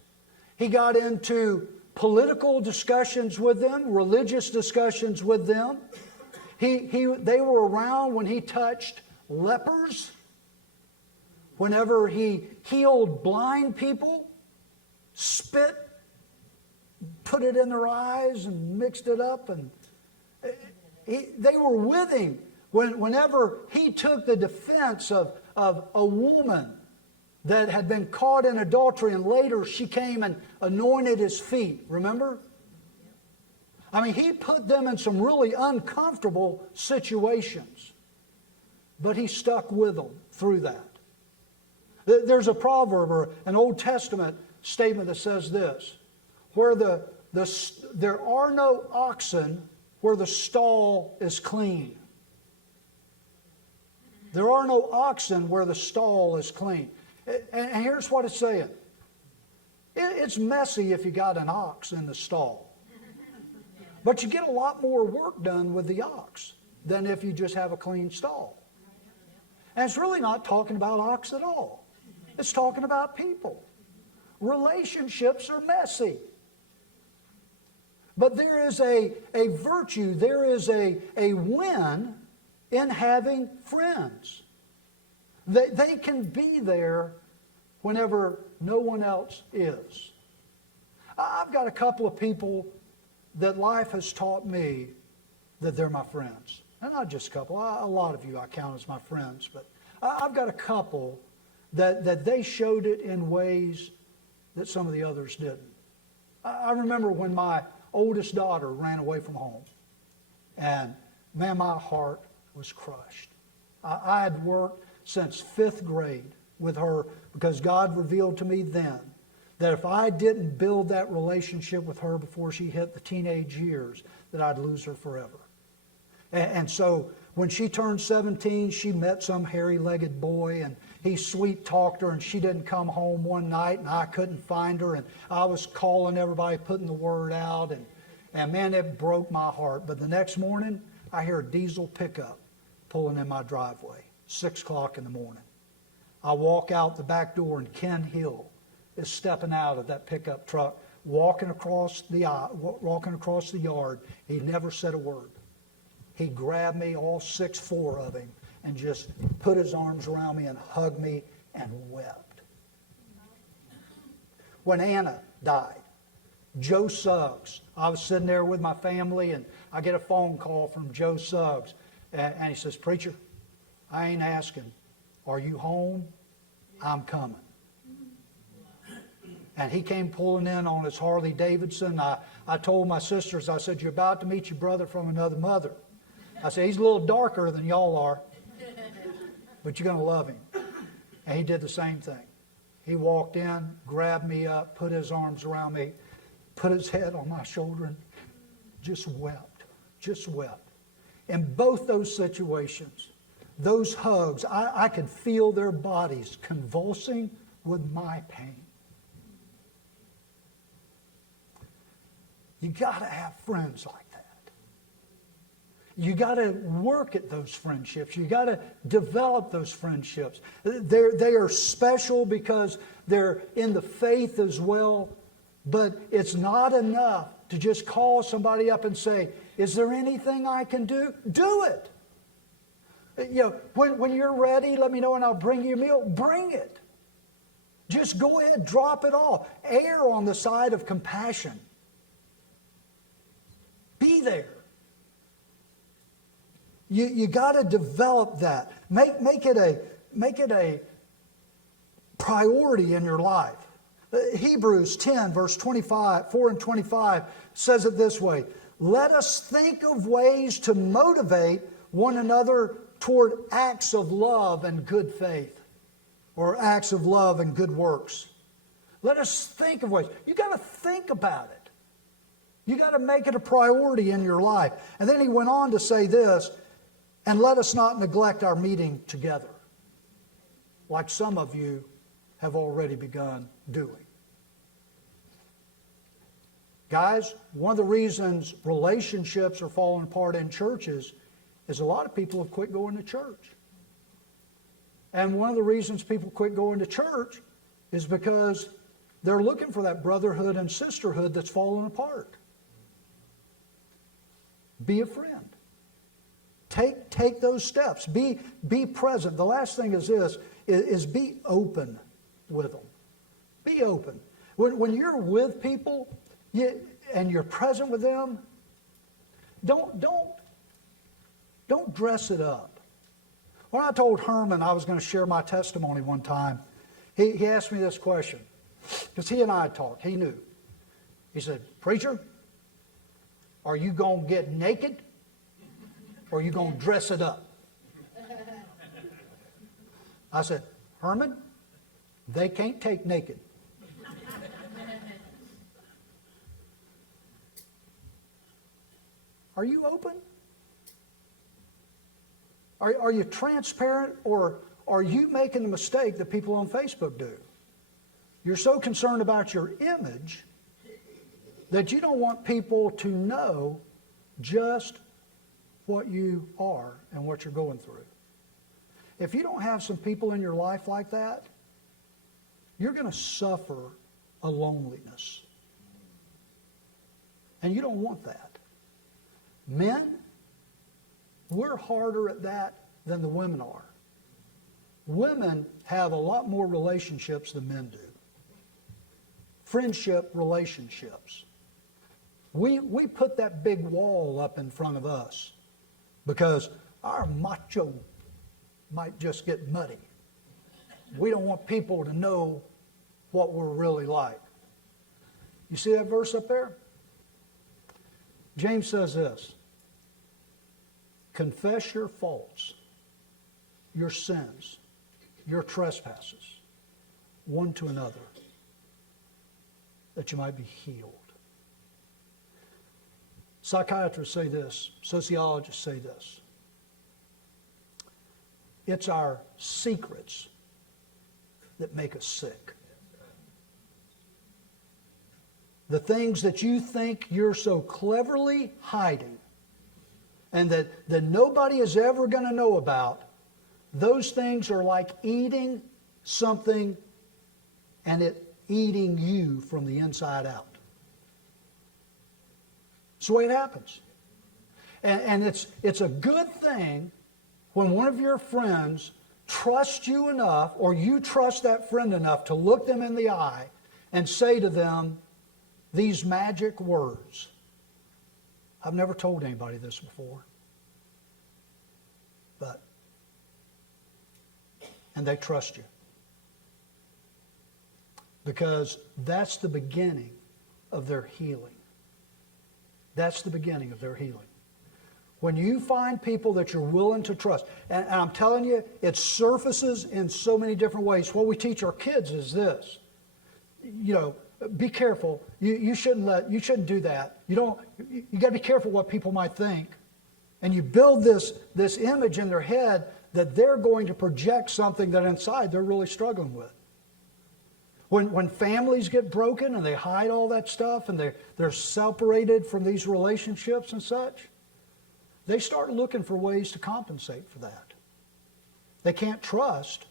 He got into political discussions with them, religious discussions with them. They were around when he touched lepers, whenever he healed blind people, spit, put it in their eyes and mixed it up. And they were with him whenever he took the defense of a woman that had been caught in adultery, and later she came and anointed his feet. Remember? I mean, he put them in some really uncomfortable situations, but he stuck with them through that. There's a proverb or an Old Testament statement that says this: where there are no oxen where the stall is clean. There are no oxen where the stall is clean. And here's what it's saying. It's messy if you got an ox in the stall. But you get a lot more work done with the ox than if you just have a clean stall. And it's really not talking about ox at all. It's talking about people. Relationships are messy. But there is a virtue, there is a win in having friends. They can be there whenever no one else is. I've got a couple of people that life has taught me that they're my friends. And not just a couple. A lot of you I count as my friends. But I've got a couple that they showed it in ways that some of the others didn't. I remember when my oldest daughter ran away from home. And man, my heart was crushed. I had worked since 5th grade with her because God revealed to me then that if I didn't build that relationship with her before she hit the teenage years, that I'd lose her forever. And so when she turned 17, she met some hairy-legged boy, and he sweet-talked her, and she didn't come home one night, and I couldn't find her, and I was calling everybody, putting the word out, and man, it broke my heart. But the next morning, I hear a diesel pickup pulling in my driveway, 6 o'clock in the morning. I walk out the back door, and Ken Hill is stepping out of that pickup truck, walking across the yard. He never said a word. He grabbed me, all 6'4" of him, and just put his arms around me and hugged me and wept. When Anna died, Joe Suggs, I was sitting there with my family, and I get a phone call from Joe Suggs, and he says, "Preacher, I ain't asking, are you home? I'm coming." And he came pulling in on his Harley Davidson. I told my sisters, I said, "You're about to meet your brother from another mother." I said, "He's a little darker than y'all are, but you're going to love him." And he did the same thing. He walked in, grabbed me up, put his arms around me, put his head on my shoulder, and just wept. Just wept. In both those situations, those hugs, I could feel their bodies convulsing with my pain. You got to have friends like that. You got to work at those friendships. You got to develop those friendships. They are special because they're in the faith as well. But it's not enough to just call somebody up and say, "Is there anything I can do?" Do it. You know, when you're ready, let me know and I'll bring you a meal. Bring it. Just go ahead, drop it all. Err on the side of compassion. Be there. You got to develop that. Make it a priority in your life. Hebrews 10, verse 4 and 25 says it this way: "Let us think of ways to motivate one another toward acts of love and good faith," or acts of love and good works. Let us think of ways. You got to think about it. You got to make it a priority in your life. And then he went on to say this: "And let us not neglect our meeting together, like some of you have already begun doing." Guys, one of the reasons relationships are falling apart in churches is a lot of people have quit going to church. And one of the reasons people quit going to church is because they're looking for that brotherhood and sisterhood that's fallen apart. Be a friend. Take those steps. Be present. The last thing is this, is be open with them. Be open. When you're with people and you're present with them, don't dress it up. When I told Herman I was going to share my testimony one time, he asked me this question, because he and I had talked. He knew. He said, "Preacher, are you going to get naked or are you going to dress it up?" I said, "Herman, they can't take naked." Are you open? Are you transparent, or are you making the mistake that people on Facebook do? You're so concerned about your image that you don't want people to know just what you are and what you're going through. If you don't have some people in your life like that, you're going to suffer a loneliness. And you don't want that. Men, we're harder at that than the women are. Women have a lot more relationships than men do. Friendship relationships. We put that big wall up in front of us because our macho might just get muddy. We don't want people to know what we're really like. You see that verse up there? James says this, confess your faults, your sins, your trespasses, one to another, that you might be healed. Psychiatrists say this, sociologists say this. It's our secrets that make us sick. The things that you think you're so cleverly hiding and that nobody is ever going to know about, those things are like eating something and it eating you from the inside out. That's the way it happens. And it's a good thing when one of your friends trusts you enough, or you trust that friend enough to look them in the eye and say to them these magic words. I've never told anybody this before. And they trust you. Because that's the beginning of their healing. That's the beginning of their healing. When you find people that you're willing to trust, and I'm telling you, it surfaces in so many different ways. What we teach our kids is this. You know, be careful. You shouldn't do that. You got to be careful what people might think. And you build this image in their head that they're going to project something that inside they're really struggling with. When families get broken and they hide all that stuff and they're separated from these relationships and such, they start looking for ways to compensate for that. They can't trust,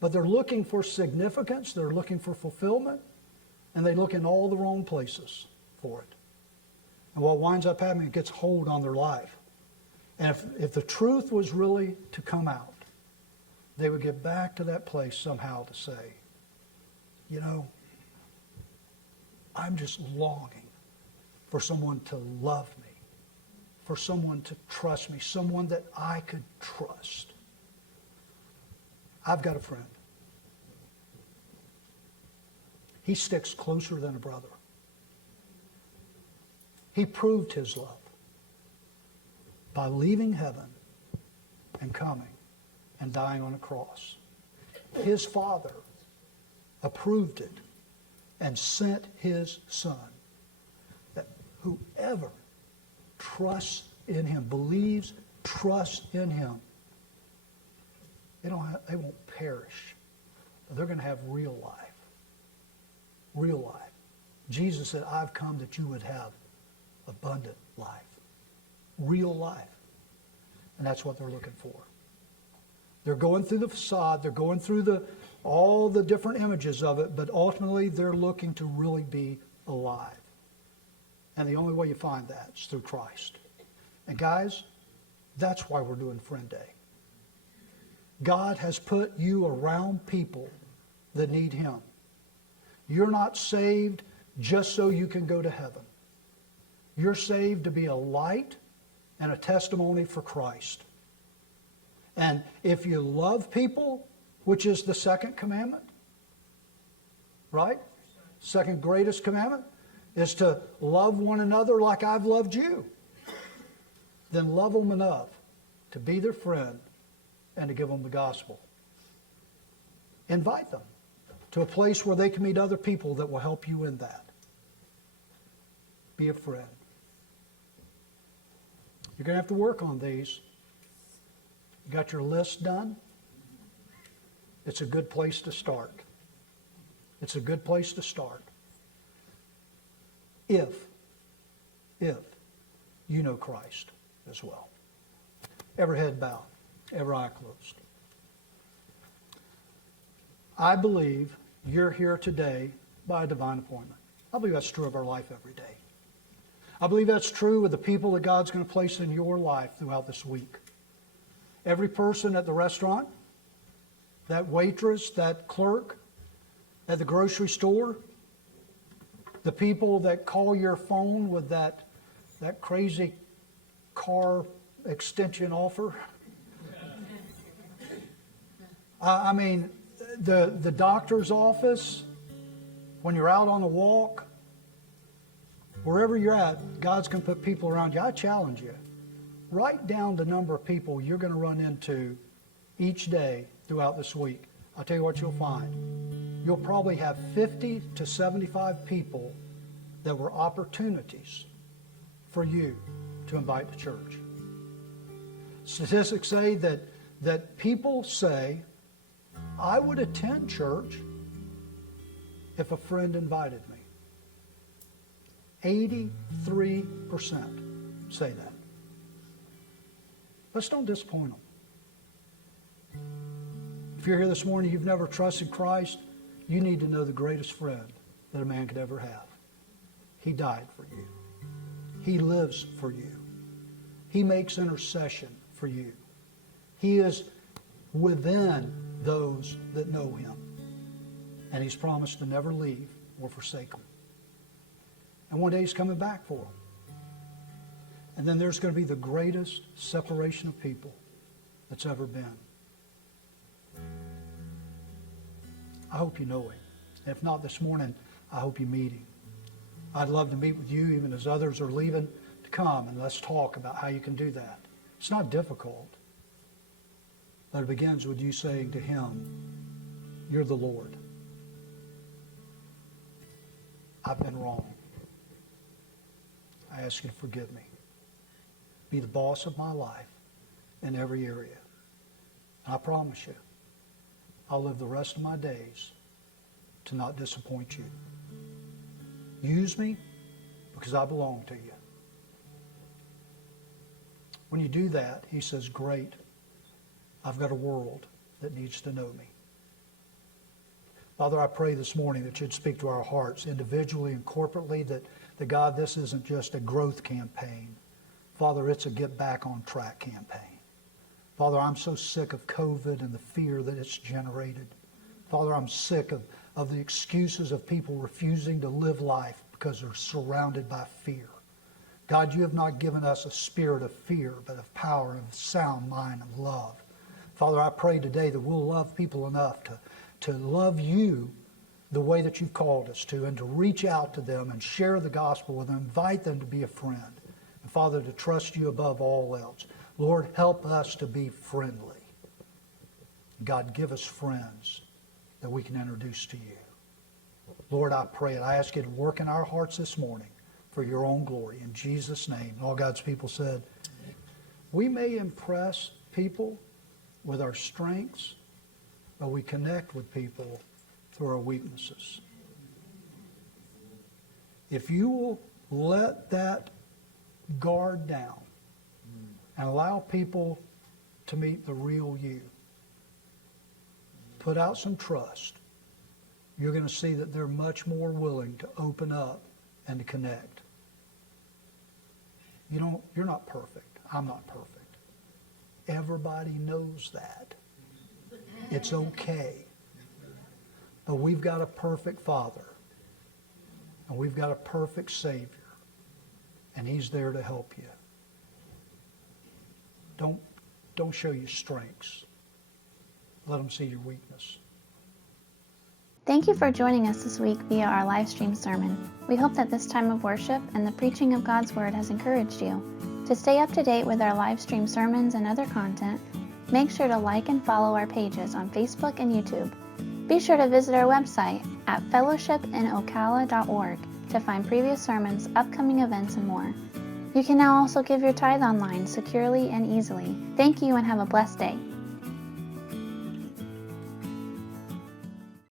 but they're looking for significance, they're looking for fulfillment, and they look in all the wrong places for it. And what winds up happening, it gets hold on their life. And if the truth was really to come out, they would get back to that place somehow to say, you know, I'm just longing for someone to love me, for someone to trust me, someone that I could trust. I've got a friend. He sticks closer than a brother. He proved his love by leaving heaven and coming and dying on a cross. His Father approved it and sent his Son, that whoever trusts in him, believes, trusts in him, they won't perish, but they're going to have real life. Real life. Jesus said, I've come that you would have abundant life, real life. And that's what they're looking for. They're going through the facade, they're going through all the different images of it, but ultimately they're looking to really be alive. And the only way you find that is through Christ. And guys, that's why we're doing Friend Day. God has put you around people that need Him. You're not saved just so you can go to heaven. You're saved to be a light and a testimony for Christ. And if you love people, which is the second commandment, right? Second greatest commandment is to love one another like I've loved you. Then love them enough to be their friend and to give them the gospel. Invite them to a place where they can meet other people that will help you in that. Be a friend. You're going to have to work on these. You got your list done? It's a good place to start. It's a good place to start. If you know Christ as well. Every head bowed, every eye closed. I believe you're here today by a divine appointment. I believe that's true of our life every day. I believe that's true with the people that God's going to place in your life throughout this week. Every person at the restaurant, that waitress, that clerk, at the grocery store, the people that call your phone with that crazy car extension offer. I mean, the doctor's office, when you're out on a walk, wherever you're at, God's going to put people around you. I challenge you. Write down the number of people you're going to run into each day throughout this week. I'll tell you what you'll find. You'll probably have 50 to 75 people that were opportunities for you to invite to church. Statistics say that people say, I would attend church if a friend invited me. 83% say that. Let's don't disappoint them. If you're here this morning, you've never trusted Christ, you need to know the greatest friend that a man could ever have. He died for you. He lives for you. He makes intercession for you. He is within those that know Him. And He's promised to never leave or forsake them. And one day He's coming back for them. And then there's going to be the greatest separation of people that's ever been. I hope you know Him. If not this morning, I hope you meet Him. I'd love to meet with you, even as others are leaving, to come and let's talk about how you can do that. It's not difficult. But it begins with you saying to Him, you're the Lord. I've been wrong. I ask you to forgive me. Be the boss of my life in every area. And I promise you, I'll live the rest of my days to not disappoint you. Use me because I belong to you. When you do that, He says, great. I've got a world that needs to know me. Father, I pray this morning that You'd speak to our hearts individually and corporately, that God, this isn't just a growth campaign. Father, it's a get back on track campaign. Father, I'm so sick of COVID and the fear that it's generated. Father, I'm sick of the excuses of people refusing to live life because they're surrounded by fear. God, You have not given us a spirit of fear, but of power, of sound mind, of love. Father, I pray today that we'll love people enough to love You the way that You've called us to, and to reach out to them and share the gospel with them, invite them to be a friend. And Father, to trust You above all else. Lord, help us to be friendly. God, give us friends that we can introduce to You. Lord, I pray and I ask You to work in our hearts this morning for Your own glory. In Jesus' name. All God's people said, we may impress people with our strengths, but we connect with people through our weaknesses. If you will let that guard down and allow people to meet the real you, put out some trust, you're going to see that they're much more willing to open up and to connect. You're not perfect. I'm not perfect. Everybody knows that. It's okay. But we've got a perfect Father. And we've got a perfect Savior. And He's there to help you. Don't show your strengths. Let them see your weakness. Thank you for joining us this week via our live stream sermon. We hope that this time of worship and the preaching of God's Word has encouraged you. To stay up to date with our live stream sermons and other content, make sure to like and follow our pages on Facebook and YouTube. Be sure to visit our website at fellowshipinocala.org to find previous sermons, upcoming events, and more. You can now also give your tithe online securely and easily. Thank you and have a blessed day.